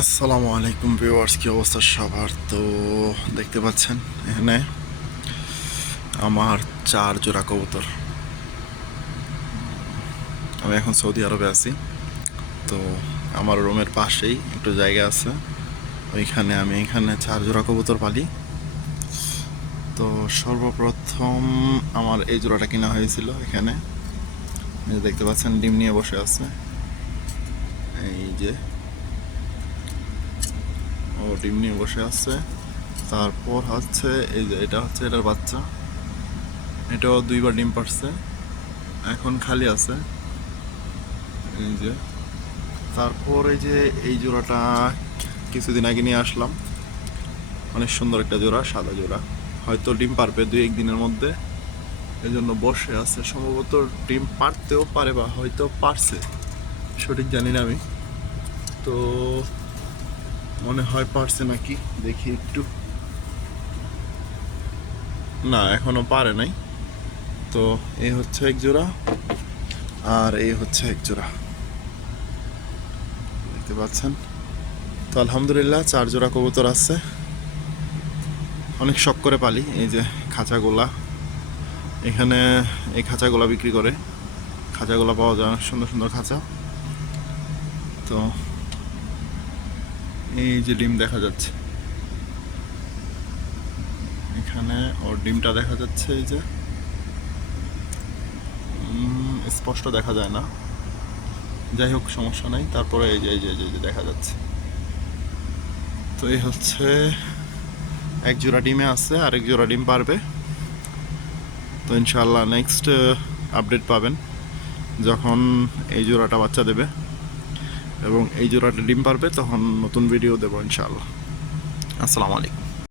আসসালামু আলাইকুম ভিউয়ার্স, কি অবস্থা সবার? তো দেখতে পাচ্ছেন এখানে আমার চার জোড়া কবুতর। আমি এখন সৌদি আরবে আছি। তো আমার রুমের পাশেই একটু জায়গা আছে। ওইখানে আমি এখানে চার জোড়া কবুতর পালি। তো সর্বপ্রথম আমার এই জোড়াটা কেনা হয়েছিল এখানে। দেখতে পাচ্ছেন, ডিম নিয়ে বসে আছে। এই যে ও ডিম নিয়ে বসে আছে। তারপর হচ্ছে এই যে এটা হচ্ছে এটার বাচ্চা। এটাও দুইবার ডিম পারছে। এখন খালি আছে। এই যে। তারপর এই যে এই জোড়াটা কিছুদিন আগে নিয়ে আসলাম। অনেক সুন্দর একটা জোড়া, সাদা জোড়া। হয়তো ডিম পারবে দুই একদিনের মধ্যে। এই জন্য বসে আছে। সম্ভবত ডিম পারতেও পারে বা হয়তো পারছে। সঠিক জানি না আমি। তো মনে হয় পারছে নাকি? দেখি একটু। না, এখনও পারে নাই। তো এই হচ্ছে এক জোড়া আর এই হচ্ছে এক জোড়া। দেখতে পাচ্ছেন? তো আলহামদুলিল্লাহ, চার জোড়া কবুতর আছে। অনেক শখ করে পালি, এই যে খাঁচাগুলা। এখানে এই খাঁচাগুলা বিক্রি করে। খাঁচাগুলা পাওয়া যায় অনেক সুন্দর সুন্দর খাঁচা। তো এই যে ডিম দেখা যাচ্ছে। এখানে ওর ডিমটা দেখা যাচ্ছে এই যে। স্পষ্ট দেখা যায় না। যাই হোক, সমস্যা নাই। তারপরে এই যে এই যে, এই যে- দেখা যাচ্ছে। তো এই হচ্ছে এক জোড়া ডিমে আছে আর এক জোড়া ডিম পারবে। তো ইনশাল্লাহ নেক্সট আপডেট পাবেন। যখন এই জোড়াটা বাচ্চা দেবে। এবং এই জোড়াটা ডিম পারবে তখন নতুন ভিডিও দেবো ইনশাআল্লাহ। আসসালামু আলাইকুম।